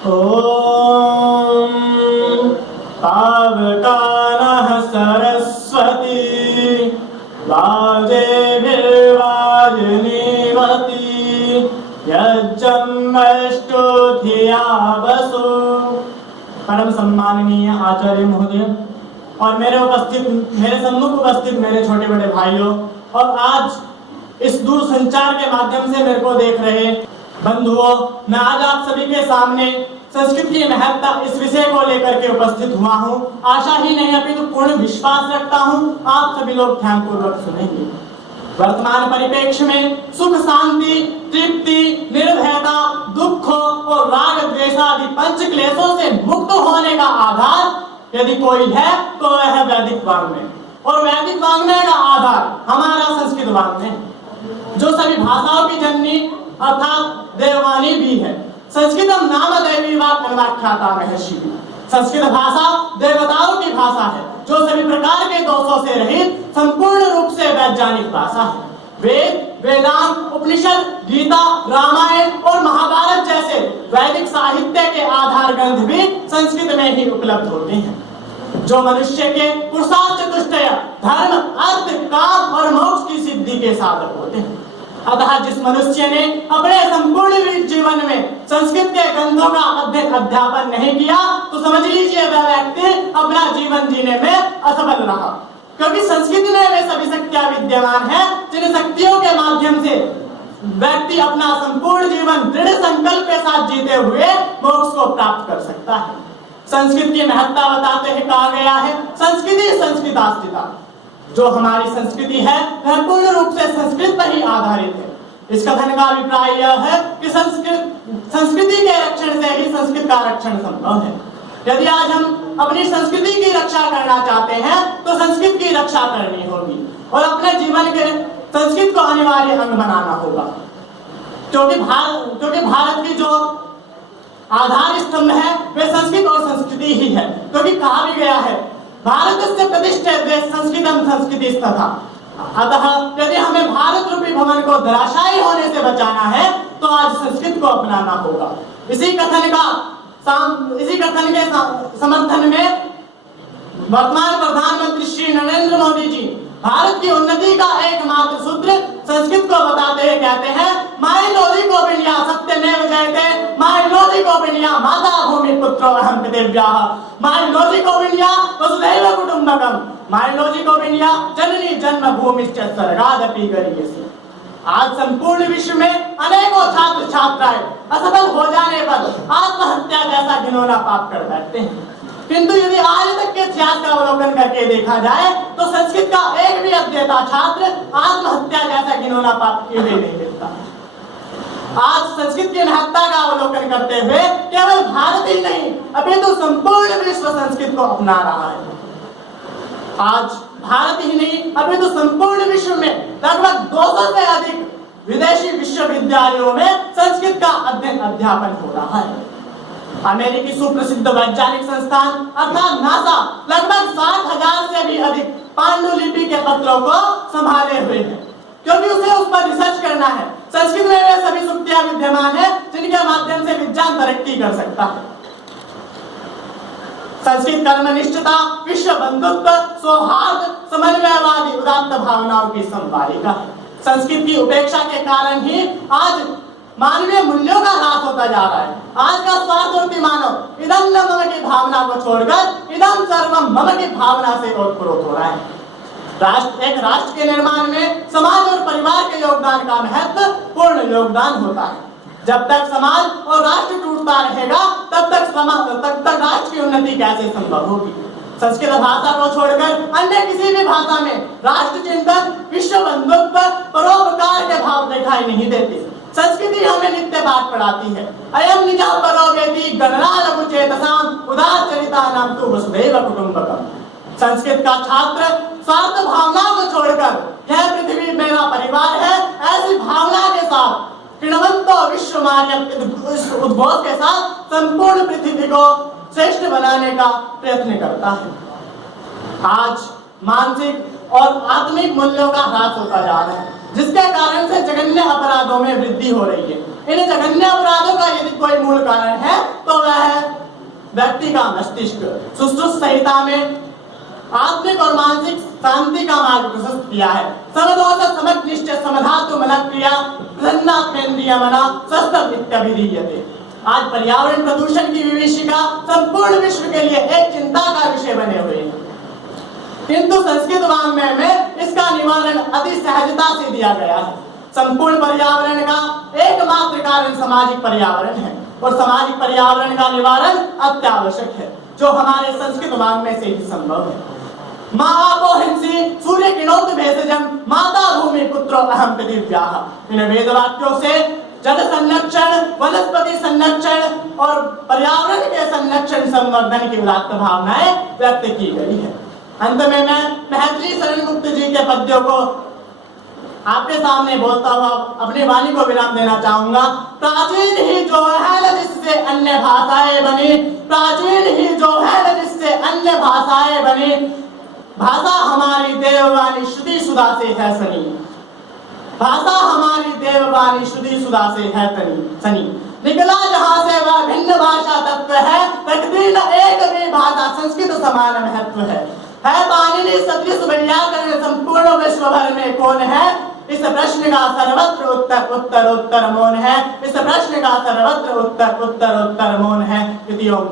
ओम पावकानः सरस्वती वाजेभिर्वाजिनीवती यज्जन्मष्टो धिया वसु। परम सम्माननीय आचार्य महोदय और मेरे सम्मुख उपस्थित मेरे छोटे बड़े भाइयों और आज इस दूर संचार के माध्यम से मेरे को देख रहे बंधुओं, मैं आज आप सभी के सामने संस्कृत की महत्ता इस विषय को लेकर के उपस्थित हुआ हूँ। आशा ही नहीं अपितु पूर्ण विश्वास रखता हूँ आप सभी लोग ध्यानपूर्वक सुनेंगे। वर्तमान परिप्रेक्ष्य में सुख शांति तृप्ति निर्भयता दुख और राग द्वेषादि पंच क्लेशों से मुक्त होने का आधार यदि कोई है तो वह है वैदिक वाङ्मय। और वैदिक वाङ्मय का आधार हमारा संस्कृत वाङ्मय जो सभी भाषाओं की जननी अर्थात देववाणी भी है। संस्कृतम नाम दैवी वाक्ख्याता महर्षि। संस्कृत भाषा देवताओं की भाषा है जो सभी प्रकार के दोषों से रहित संपूर्ण रूप से वैज्ञानिक भाषा है। वेद वेदांत उपनिषद गीता रामायण और महाभारत जैसे वैदिक साहित्य के आधार ग्रंथ भी संस्कृत में ही उपलब्ध होते हैं जो मनुष्य के पुरुषार्थ चतुष्टय धर्म अर्थ काम और मोक्ष की सिद्धि के साधक होते हैं। अतः जिस मनुष्य ने अपने संपूर्ण जीवन में संस्कृत के ग्रंथों का अध्यापन नहीं किया तो समझ लीजिए वह व्यक्ति अपना जीवन जीने में असफल रहा, क्योंकि संस्कृत में वे सभी शक्तियां विद्यमान है जिन शक्तियों के माध्यम से व्यक्ति अपना संपूर्ण जीवन दृढ़ संकल्प के साथ जीते हुए मोक्ष को प्राप्त कर सकता है। संस्कृत की महत्ता बताते हुए कहा गया है संस्कृति संस्कृतास्थिता। जो हमारी संस्कृति है वह पूर्ण रूप से संस्कृत पर ही आधारित है। इस कथन का अभिप्राय यह है कि संस्कृति के रक्षण से ही संस्कृत का रक्षण संभव है। यदि आज हम अपनी संस्कृति की रक्षा करना चाहते हैं तो संस्कृत की रक्षा करनी होगी और अपने जीवन के संस्कृत को अनिवार्य अंग बनाना होगा, क्योंकि भारत की जो आधार स्तंभ है वे संस्कृत और संस्कृति ही है। क्योंकि कहा भी गया है भारत से प्रतिष्ठित देश संस्कृतम संस्कृति तथा। अतः यदि हमें भारत रूपी भवन को धराशायी होने से बचाना है तो आज संस्कृत को अपनाना होगा। इसी कथन के समर्थन में वर्तमान प्रधानमंत्री श्री नरेंद्र मोदी जी भारत की उन्नति का एकमात्र सूत्र संस्कृत को बताते हुए कहते हैं माई लोधी को विनया सत्यमेव जयते माई लोधी को विनया माता भूमि पुत्रो अहम पितृव्याः माई लोधी को विनया वसुधैव कुटुंबकम माई लोधी को विनया जननी जन्मभूमिश्च स्वर्गादपि गरीयसी। आज संपूर्ण विश्व में अनेकों छात्र छात्राएं असफल हो जाने पर आत्महत्या जैसा घिनौना पाप कर बैठते हैं, किंतु यदि आज तक के इतिहास का अवलोकन करके देखा जाए तो संस्कृत का एक भी अध्येता छात्र आत्महत्या जैसा घिनौना पाप किए हुए नहीं देखता। आज संस्कृत की महत्ता का अवलोकन करते हुए केवल भारत ही नहीं अपितु संपूर्ण विश्व संस्कृत को अपना रहा है। आज भारत ही नहीं अपितु संपूर्ण विश्व में लगभग 200 से अधिक विदेशी विश्वविद्यालयों में संस्कृत का अध्यापन हो रहा है। अमेरिकी सुप्रसिद्ध वैज्ञानिक संस्थान अर्थात नासा लगभग 60,000 से भी अधिक पांडुलिपि के पत्रों को संभाले हुए है, क्योंकि उसे उस पर रिसर्च करना है। संस्कृत में वे सभी शक्तियां विद्यमान है जिनके माध्यम से विज्ञान तरक्की कर सकता है। संस्कृत कर्मनिष्ठता विश्व बंधुत्व सौहार्द समन्वयवादी उदात्त भावनाओं की संवादिका है। संस्कृत की उपेक्षा के कारण ही आज मानवीय मूल्यों का ह्रास होता जा रहा है। आज का स्वार्थवर्ती मानव इदम न मम की भावना को छोड़कर इदम सर्वम मम की भावना से ओतप्रोत हो रहा है। एक राष्ट्र के निर्माण में समाज और परिवार के योगदान का महत्वपूर्ण योगदान होता है। जब तक समाज और राष्ट्र टूटता रहेगा तब तक राष्ट्र की उन्नति कैसे संभव होगी। संस्कृत भाषा को छोड़कर अन्य किसी भी भाषा में राष्ट्र चिंतन विश्व बंधुत्व परोपकार के भाव दिखाई नहीं देते। संस्कृति हमें नित्य पाठ पढ़ाती है अयम निजा परोवेति गणना लघु चेतसाम उदार चरिता नाम तु वसुधैव कुटुंबकम। संस्कृत का छात्र स्वार्थ भावना को छोड़कर यह पृथ्वी मेरा परिवार है ऐसी भावना के साथ कृणवंतो विश्वमार्य उद्घोष के साथ संपूर्ण पृथ्वी को श्रेष्ठ बनाने का प्रयत्न करता है। आज मानसिक और आत्मिक मूल्यों का ह्रास होता जा रहा है, जिसके कारण से जघन्य अपराधों में वृद्धि हो रही है। इन जघन्य अपराधों का यदि कोई मूल कारण है तो वह व्यक्ति का मस्तिष्क सुश्रुत संहिता में आत्मिक और मानसिक शांति का मार्ग प्रशस्त किया है। समदोष समनिष्ठ समधातु मन क्रिया प्रसन्नात्मेन्द्रिय मना स्वस्थ इत्यभिधीयते। आज पर्यावरण प्रदूषण की विभीषिका संपूर्ण विश्व के लिए एक चिंता का विषय बने हुए हैं, किंतु संस्कृत वाङ्मय में इसका निवारण अति सहजता से दिया गया है। संपूर्ण पर्यावरण का एकमात्र कारण सामाजिक पर्यावरण है और सामाजिक पर्यावरण का निवारण अत्यावश्यक है, जो हमारे संस्कृत वाङ्मय से ही संभव है। माँ आपो हिंसी सूर्य किरणोत भेषजम माता भूमि पुत्रो अहम पृथिव्याः। इन वेद वाक्यों से जल संरक्षण, वनस्पति संरक्षण और पर्यावरण के संरक्षण संवर्धन की उदात्त भावनाएं व्यक्त की गई है। अंत में मैं महर्षि शरण गुप्त जी के पद्यों को आपके सामने बोलता हुआ अपनी वाणी को विराम देना चाहूंगा। प्राचीन ही जो है न जिससे अन्य भाषाएं बनी, प्राचीन ही जो है न जिससे अन्य भाषाएं बनी, भाषा हमारी देववाणी श्रुति सुधा से है सनी, भाषा हमारी देववाणी श्रुति सुधा से है सनी। निकला जहां से वह भिन्न भाषा तत्व है, प्रकृति न एक भी भाषा संस्कृत समान महत्व है पाणिनि सदृश वैयाकरण संपूर्ण विश्व भर में कौन है? इस प्रश्न का सर्वत्र उत्तर उत्तर उत्तर मौन है, इस प्रश्न का सर्वत्र उत्तर उत्तर उत्तर मौन है। इति ओम।